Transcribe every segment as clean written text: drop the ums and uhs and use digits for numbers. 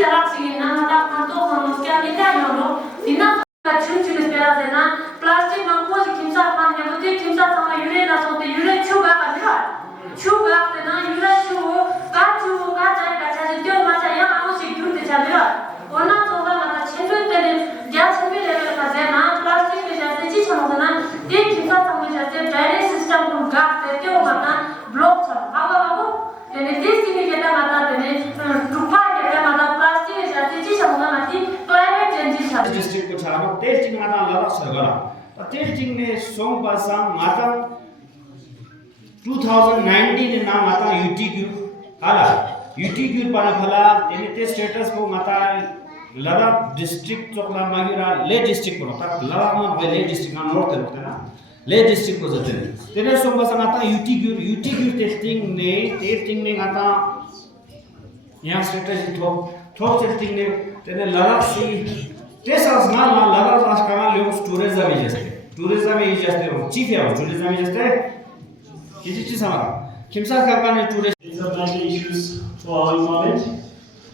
jarak sih nama tak kantor kalau sekian ini kan lo dina cuci esperasena plastik mampu sih kimsa pan yang betul kimsa sama yure dah sote yure cuba kan dia cuba karena yure cuba kacu kacai kacai dia macam yang aku sih jujur dia orang coba mata cenderung tadi dia cenderung level kasena plastik jadi sih sama dia kimsa sama jadi drainage system pun gak dia orang block apa jadi di sini kita mata jadi rupa kita mata plastik jadi sih sama climate change district को छानो टेस्टिंग माना लगा सरगरा तो टेस्टिंग ने सोंग पासा माता 2019 ने नाम माता UTQ हाला UTQ पाना फला तेने ते स्टेटस को माता लगा डिस्ट्रिक्ट चोकला मागिरा ले डिस्ट्रिक्ट को तक लगा में ले डिस्ट्रिक्ट ना नॉर्थ है ना ले डिस्ट्रिक्ट को जाते हैं तेने सोंग पासा माता UTQ टेस्टिंग ने माता यहाँ स्ट्रेटेजी थोक टेस्टिंग ने तेने लगा सी टेसास ना लगा रास का लोग टूरिज्म में जैसे हो चीफ है टूरिज्म में जैसे किसी चीज हमारा किमसा का ने tourist these are major issues for our environment.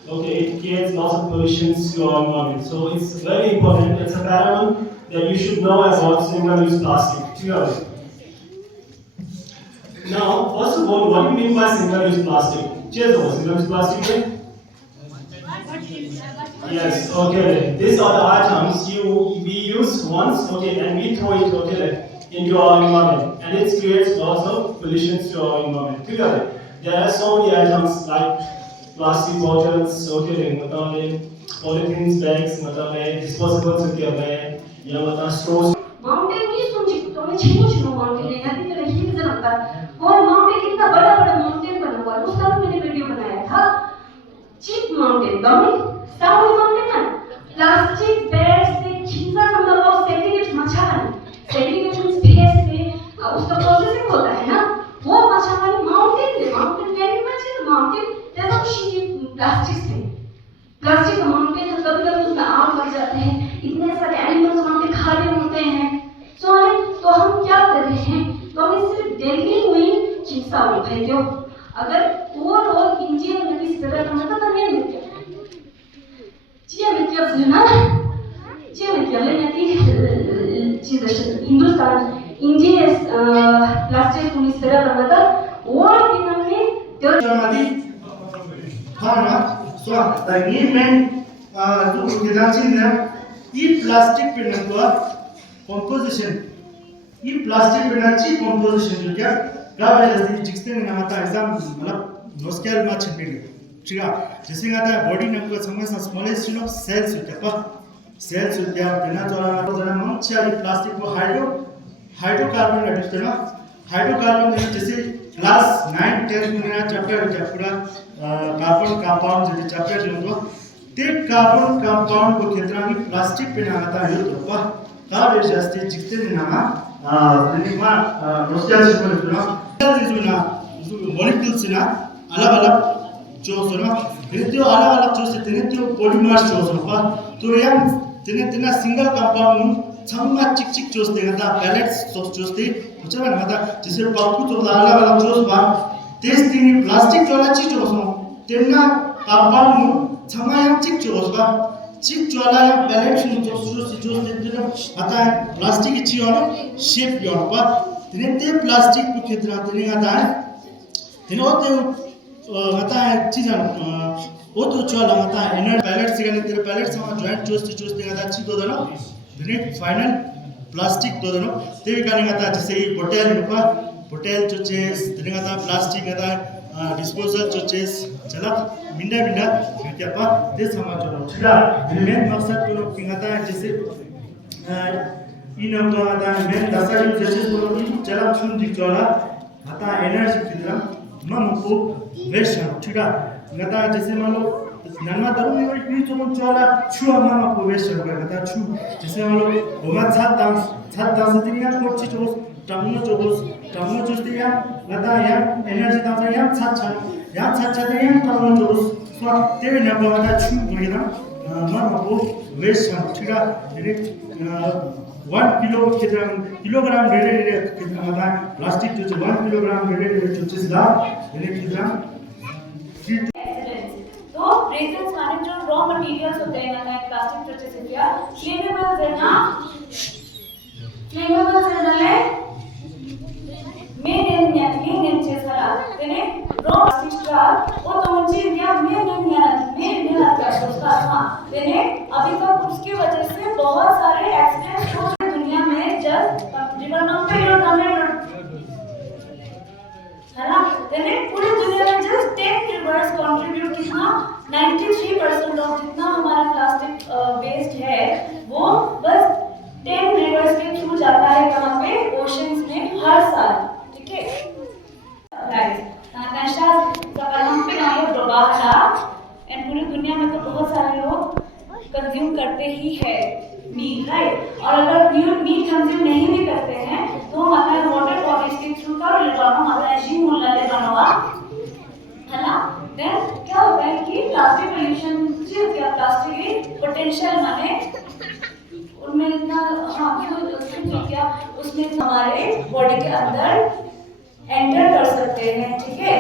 Okay, it creates lots of pollutions to our environment, so it's very important. It's a pattern that you should know about single-use plastic. Now, first of all, what do you mean by single-use plastic? Single-use plastic. Yes, okay. These are the items we use once, okay, and we throw it, okay, into our environment, and it creates lots of pollutions to our environment. There are so many items like plastic bottles, okay, polythene bags, disposables, okay, straws. Mountain की सुनची तो मैं छिनो माउंटेन है नदी में ही नजर आता और माउंटेन कितना बड़ा माउंटेन बना हुआ है उसका मैंने वीडियो बनाया था cheap mountain gown south mountain ना प्लास्टिक बैग्स से खिंचा संभव और सेग्रीगेट मछली सेग्रीगेशन स्पेस में उसका प्रोसेसिंग होता है ना वो मछली mountain very much in mountain जैसा शीट प्लास्टिक से प्लास्टिक का माउंटेन कभी-कभी उसमें आग लग जाते हैं इतने सारे एनिमल्स वहां पे खा रहे होते हैं तो हम क्या कर रहे हैं तो हमें सिर्फ दिल्ली में चिंता हो है क्यों अगर ओवरऑल इंडिया में इस तरह का मतलब नहीं मिलता जिया मित्र ना जिया मित्र लेने की चीज हिंदुस्तान इंडिया प्लास्टिक को इस तरह का मतलब और दिन में तो नदी हाँ ना सो ये मैं जो किताबें हैं ये प्लास्टिक पे नंबर कंपोजिशन ये प्लास्टिक पे नंची कंपोजिशन जो क्या गावे जैसे जिसने नाम था एग्जाम मतलब नोस्केल में छिपी ठीक है जैसे कहता है बॉडी नंबर समझ ना स्मॉलेस्ट यूनिट सेल्स होते हैं सेल्स होते हैं बिना जोड़ा मंचिया प्लास्टिक को हाइड्रोकार्बन रहते हैं ना हाइड्रोकार्बन जैसे क्लास 9 10 में चैप्टर पूरा कार्बन कंपाउंड जैसे चैप्टर जो तो ते कार्बन कंपाउंड को क्षेत्र में प्लास्टिक पे नाता है तो कावे जैसे जितने नाम निमा नोस्टेल्स को ना मॉलिक्यूल्स ना अलग-अलग जो सुनो तो अलग-अलग जो से तो पॉलीमर्स जो सुनो तो यह तेने सिंगल कंपाउंड छम्मा चिक जो से ना पैलेट्स जो से कुछ ना था जैसे पापू जो अलग-अलग जो बा तेज तीन प्लास्टिक जो वाला चीज जो सुनो तेना कंपाउंड छम्मा yang चिक जो उसका चिक जो वाला yang पैलेट्स जो तेने आता है प्लास्टिक की चीज वाला शेप जो होगा तेने ते प्लास्टिक को क्षेत्र तेने आता है तेने होते आता है चीज़ वो तो चला आता है इनर पैलेट से कहने तेरे पैलेट से वहाँ जॉइंट चोस्ते आता है चीज़ दो देना दिने फाइनल प्लास्टिक दो देना तेरे कहने आता है जैसे ये बोतल चोचेस दिने आता है प्लास्टिक आता है डिस्पोजल चोचेस चला मिंडा क्या पा देश हमारा चलो चला मेन मकसद को लोग कहता है जैसे इन लोगों आता है मेन दशा जैसे को लोग चला सुन दिख चला आता है एनर्जी की तरह mampu version ठीक है नता जैसे मान लो नरमा दरो में और इतनी चोमन चला छुआ मामा को version का नता छु जैसे मान लो होगा छात डांस तिनिया कोची चोस टामनो चोस तिनिया नता या एनर्जी डांस या छात या टामनो चोस सो तेरे ने बोला छु गइना मामा को version ठीक है 1 किलोग्राम रेडे कितना प्लास्टिक जो 1 किलोग्राम रेडे जो चीज दा किलोग्राम तो देखो रेजन्स माने जो रॉ मटेरियल्स होते हैं ना प्लास्टिक प्रोसेस किया फ्लेमेबल्स है ना फ्लेमेबल्स है ಮೇನ್ చేసారా तेने रॉ प्लास्टिक स्टार वो तो मुझे इंडिया में उसका था तेने अभी तक उसकी वजह से बहुत सारे एक्सीडेंट्स हो रहे दुनिया में जस्ट है ना तेने पूरी दुनिया में जस्ट 10 रिवर्स कंट्रीब्यूट कितना 93% ऑफ जितना हमारा प्लास्टिक वेस्ट है वो बस 10 रिवर्स के थ्रू जाता है कहाँ पे ओशंस में हर साल ठीक है गाइस नशा sekarang namanya berbahaya एंड पूरी दुनिया में तो बहुत सारे लोग कंज्यूम करते ही है मीट राइट और अगर मीट कंज्यूम नहीं भी करते हैं तो हमारा वाटर बॉडीज के थ्रू का लेवाना हमारा जी मुल्ला लेवाना है ना देन क्या होता है कि प्लास्टिक पोल्यूशन जो क्या प्लास्टिक पोटेंशियल माने उनमें इतना हाँ क्यों क्या उसमें हमारे बॉडी के अंदर एंटर कर सकते हैं ठीक है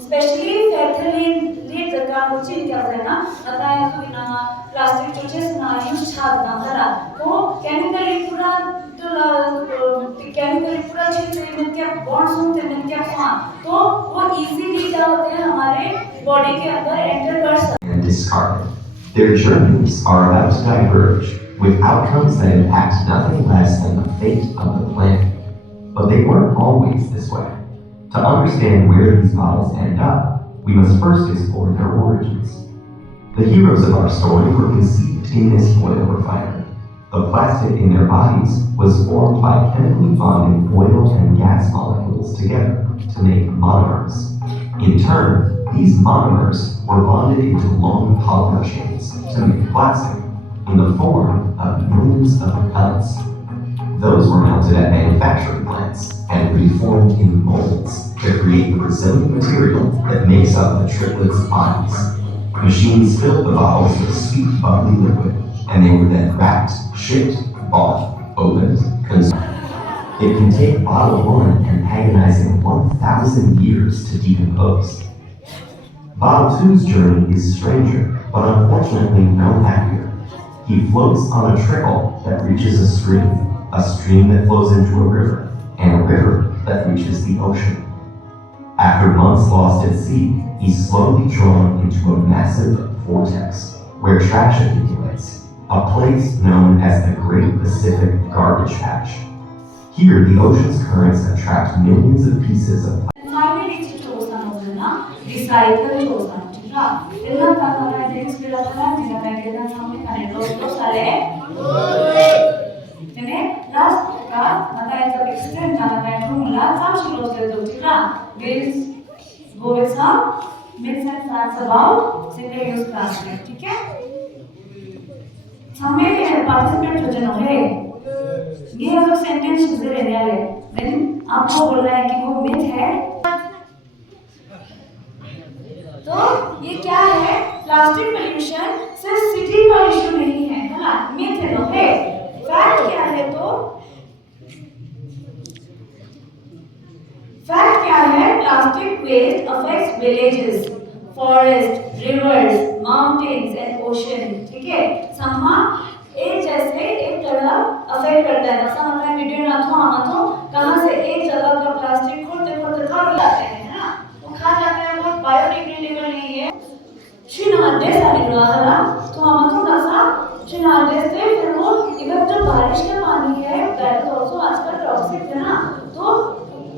स्पेशली फैथलिन लीड का कोचिंग क्या है ना बताया तो ना प्लास्टिक चोचेस ना यूज छाप ना करा तो केमिकली पूरा चीज में क्या बॉन्ड्स होते हैं क्या हाँ तो वो इजीली क्या होते हैं हमारे बॉडी के अंदर एंटर कर सकते हैं discarded. Their journeys are about to diverge with outcomes that impact nothing less than the fate of the planet. But they weren't always this way. To understand where these bottles end up, we must first explore their origins. The heroes of our story were conceived in this oil refinery. The plastic in their bodies was formed by chemically bonding oil and gas molecules together to make monomers. In turn, these monomers were bonded into long polymer chains to make plastic in the form of millions of pellets. Those were melted at manufacturing plants and reformed in molds to create the resilient material that makes up the triplets' bodies. Machines filled the bottles with sweet, bubbly liquid, and they were then wrapped, shipped, bought, opened, consumed. It can take bottle 1 an agonizing 1,000 years to decompose. Bottle 2's journey is stranger, but unfortunately no happier. He floats on a trickle that reaches a stream that flows into a river, and a river that reaches the ocean. After months lost at sea, he's slowly drawn into a massive vortex where trash accumulates, a place known as the Great Pacific Garbage Patch. Here, the ocean's currents attract millions of pieces of finally इसी चोसा ना रिसाइकल चोसा ठीक है ಎಲ್ಲ ತರಹದ ಡ್ರಿಂಕ್ಸ್ ಗಳ ತರ ಪ್ಯಾಕೆಟ್ सामने खाने तो सारे ini last kan mata yang terextend karena yang formula sam kilo itu tidak this go with some makes sense facts about single use plastic ठीक है हमें पार्टिसिपेट हो जाना है ये हम सेंटेंस से लेने वाले देन आपको बोल रहा है कि वो मिथ है तो ये क्या है प्लास्टिक पोल्यूशन सिर्फ सिटी का इशू नहीं है ना मिथ है ना है फैक्ट क्या है तो फैक्ट क्या है plastic waste affects villages forests rivers mountains and ocean ठीक है समा एक जैसे एक तरह अफेक्ट करता है ऐसा मतलब वीडियो ना तो आना तो कहां से एक जगह का प्लास्टिक खोदते खोदते खा जाते हैं ना वो खा जाते हैं वो बायोडिग्रेडेबल नहीं है चिनादेस आलिग्रहला तो हम तो कैसा चिनादेस से फिर वो इवन जो बारिश का पानी है दैट इज आल्सो आजकल टॉक्सिक है ना तो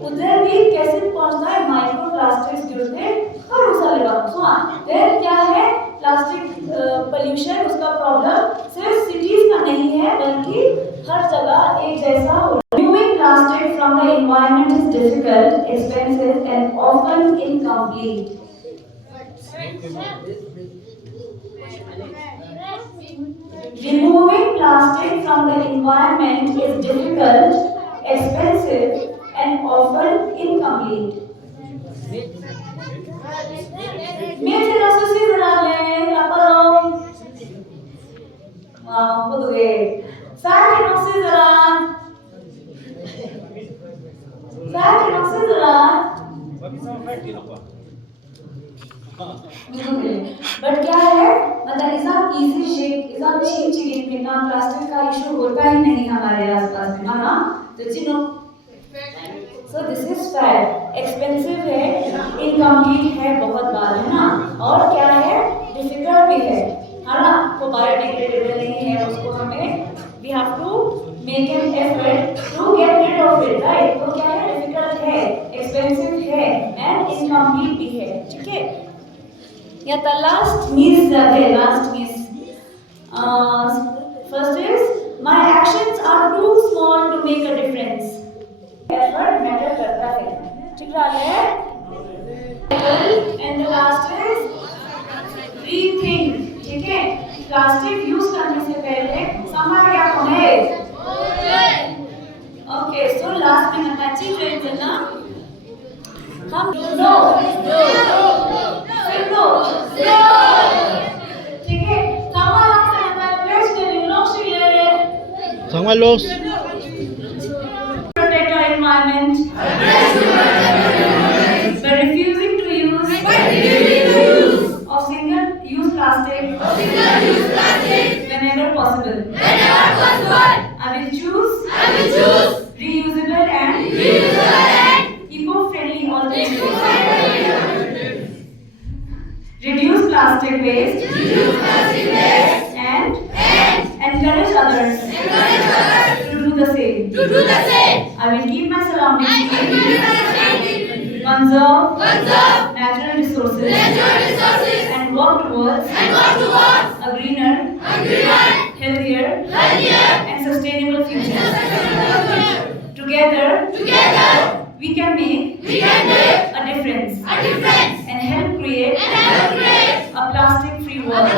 उधर भी कैसे पहुंचता है माइक्रो प्लास्टिक्स गिरते हर उस लेगा सो देन क्या है प्लास्टिक पोल्यूशन उसका प्रॉब्लम सिर्फ सिटीज का नहीं है बल्कि हर जगह एक जैसा हो removing plastic from the environment is difficult expensive and often incomplete Removing plastic from the environment is difficult, expensive, and often incomplete. Mete la sociedad la palom. Puede. Sabe no se dará. Sabe no se dará. But क्या है मतलब is a easy shape is a cheap चीज बिना प्लास्टिक का इशू होता ही नहीं हमारे आसपास में है ना तो चिनो so this is fair expensive है इनकम्प्लीट है बहुत बार है ना और क्या है डिफिकल्ट भी है ना वो बायोडिग्रेडेबल नहीं है उसको हमें we have to make an effort to get rid of it right तो क्या है डिफिकल्ट है एक्सपेंसिव है एंड इनकम्प्लीट भी है ठीक है या the last miss first is my actions are too small to make a difference effort matter करता है ठीक है and the last is rethink ठीक है प्लास्टिक यूज करने से पहले समय क्या होने ओके सो लास्ट में नकाची ट्रेड करना हम नो ठीक है 정말 록스 protect our environment by refusing to use of single-use plastic whenever possible. I will choose reusable and eco-friendly alternatives. Reduce plastic waste and encourage others to do the same. I will keep my surroundings clean, conserve natural resources and work towards a greener, healthier and sustainable future. Together we can make a difference and help create a plastic-free world.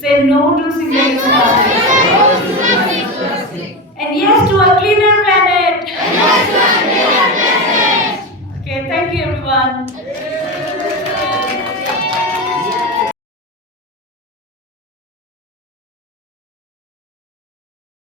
Say no to single-use plastic. And yes to a cleaner planet.